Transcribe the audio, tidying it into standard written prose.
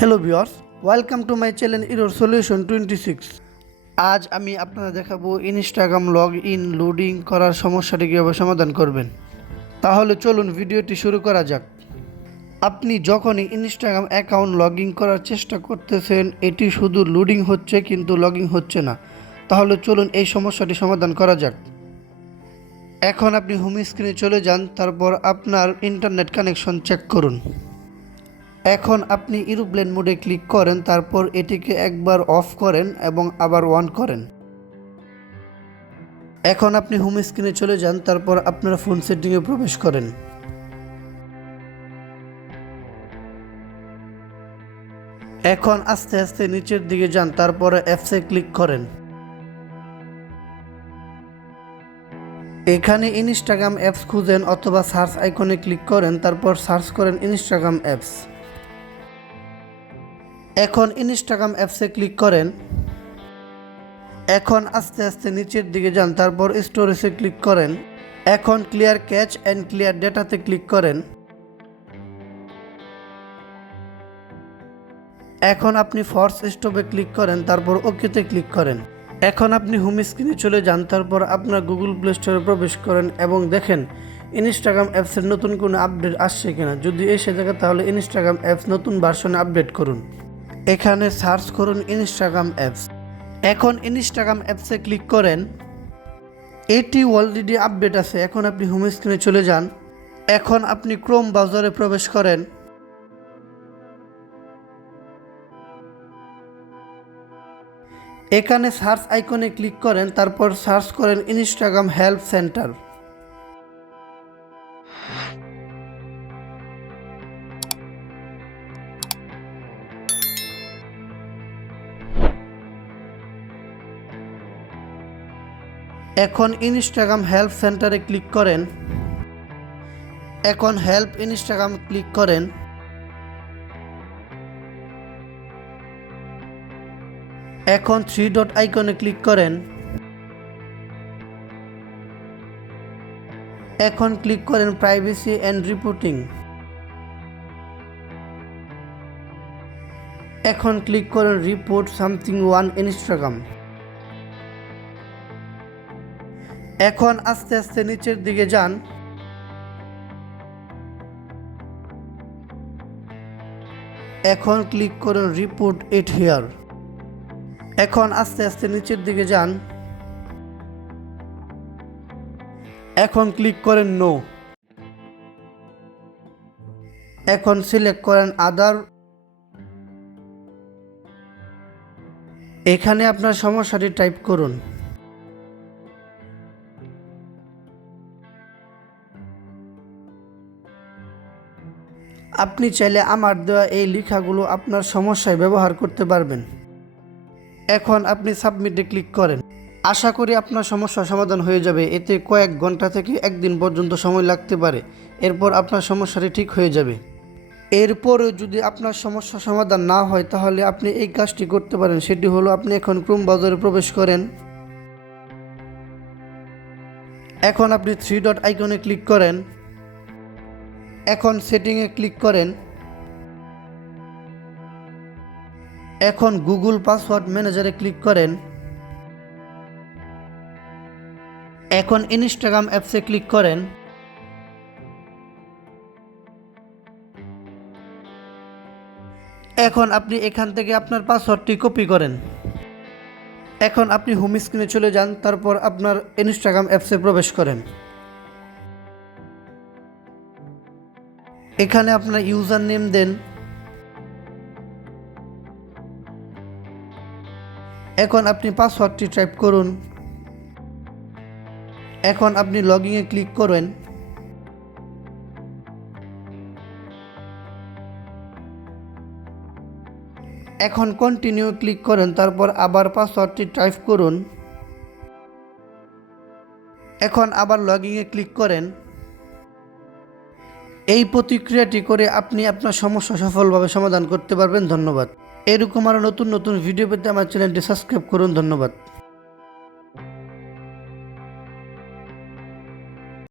Hello viewers, welcome to my channel error solution 26। আজ আমি আপনাদের দেখাবো ইনস্টাগ্রাম লগ ইন লোডিং করার সমস্যাটি কীভাবে সমাধান করবেন। তাহলে চলুন ভিডিওটি শুরু করা যাক। আপনি যখনই ইনস্টাগ্রাম অ্যাকাউন্ট লগ ইন করার চেষ্টা করতেছেন, এটি শুধু লোডিং হচ্ছে কিন্তু লগ ইন হচ্ছে না। তাহলে চলুন এই সমস্যাটি সমাধান করা যাক। এখন আপনি হোম স্ক্রিনে চলে যান, তারপর আপনার ইন্টারনেট কানেকশন চেক করুন। এখন আপনি এরোপ্লেন মোডে ক্লিক করেন, তারপর এটিকে একবার অফ করেন এবং আবার অন করেন। এখন আপনি হোম স্ক্রিনে চলে যান, তারপর আপনার ফোন সেটিংয়ে প্রবেশ করেন। এখন আস্তে আস্তে নিচের দিকে যান, তারপর অ্যাপসে ক্লিক করেন। এখানে ইনস্টাগ্রাম অ্যাপস খুঁজেন অথবা সার্চ আইকনে ক্লিক করেন, তারপর সার্চ করেন ইনস্টাগ্রাম অ্যাপস। এখন ইনস্টাগ্রাম অ্যাপসে ক্লিক করেন। এখন আস্তে আস্তে নিচের দিকে যান, তারপর স্টোরেজে ক্লিক করেন। এখন ক্লিয়ার ক্যাচ অ্যান্ড ক্লিয়ার ডেটাতে ক্লিক করেন। এখন আপনি ফোর্স স্টপে ক্লিক করেন, তারপর ওকেতে ক্লিক করেন। এখন আপনি হোম স্ক্রিনে চলে যান, তারপর আপনার গুগল প্লে স্টোরে প্রবেশ করেন এবং দেখেন ইনস্টাগ্রাম অ্যাপসের নতুন কোনো আপডেট আসছে কিনা। যদি এসে থাকে তাহলে ইনস্টাগ্রাম অ্যাপস নতুন ভার্সনে আপডেট করুন। এখানে সার্চ করুন ইনস্টাগ্রাম অ্যাপস। এখন ইনস্টাগ্রাম অ্যাপসে ক্লিক করেন। এটি অলরেডি আপডেট আছে। এখন আপনি হোম স্ক্রিনে চলে যান। এখন আপনি ক্রোম ব্রাউজারে প্রবেশ করেন। এখানে সার্চ আইকনে ক্লিক করেন, তারপর সার্চ করেন ইনস্টাগ্রাম হেল্প সেন্টার। এখন ইনস্টাগ্রাম হেল্প সেন্টারে ক্লিক করেন। এখন হেল্প ইনস্টাগ্রাম ক্লিক করেন। এখন 3 ডট আইকনে ক্লিক করেন। এখন ক্লিক করেন প্রাইভেসি অ্যান্ড রিপোর্টিং। এখন ক্লিক করেন রিপোর্ট সামথিং ওয়ান ইনস্টাগ্রাম। এখন আস্তে আস্তে নিচের দিকে যান। এখন ক্লিক করুন রিপোর্ট ইট হিয়ার। এখন আস্তে আস্তে নিচের দিকে যান। এখন ক্লিক করেন নো। এখন সিলেক্ট করেন আদার। এখানে আপনার সমস্যাটি টাইপ করুন। আপনি চাইলে আমার দেওয়া এই লেখাগুলো আপনার সমস্যায় ব্যবহার করতে পারবেন। এখন আপনি সাবমিটে ক্লিক করেন। আশা করি আপনার সমস্যার সমাধান হয়ে যাবে। এতে কয়েক ঘন্টা থেকে একদিন পর্যন্ত সময় লাগতে পারে। এরপর আপনার সমস্যাটি ঠিক হয়ে যাবে। এরপরেও যদি আপনার সমস্যা সমাধান না হয়, তাহলে আপনি এই কাজটি করতে পারেন। সেটি হলো আপনি এখন ক্রোম ব্রাউজারে প্রবেশ করেন। এখন আপনি 3 ডট আইকনে ক্লিক করেন। এখন সেটিংয়ে ক্লিক করেন। এখন গুগল পাসওয়ার্ড ম্যানেজারে ক্লিক করেন। এখন ইনস্টাগ্রাম অ্যাপসে ক্লিক করেন। এখন আপনি এখান থেকে আপনার পাসওয়ার্ডটি কপি করেন। এখন আপনি হোম স্ক্রিনে চলে যান, তারপর আপনার ইনস্টাগ্রাম অ্যাপসে প্রবেশ করেন। এখানে আপনার ইউজার নেম দেন। এখন আপনি পাসওয়ার্ডটি টাইপ করুন। এখন আপনি লগইনে ক্লিক করেন। এখন কন্টিনিউ ক্লিক করেন, তারপর আবার পাসওয়ার্ডটি টাইপ করুন। এখন আবার লগইনে ক্লিক করেন। এই প্রতিক্রিয়াটি করে আপনি আপনার সমস্যা সফলভাবে সমাধান করতে পারবেন। ধন্যবাদ। এরকম আরও নতুন নতুন ভিডিও পেতে আমার চ্যানেলটি সাবস্ক্রাইব করুন। ধন্যবাদ।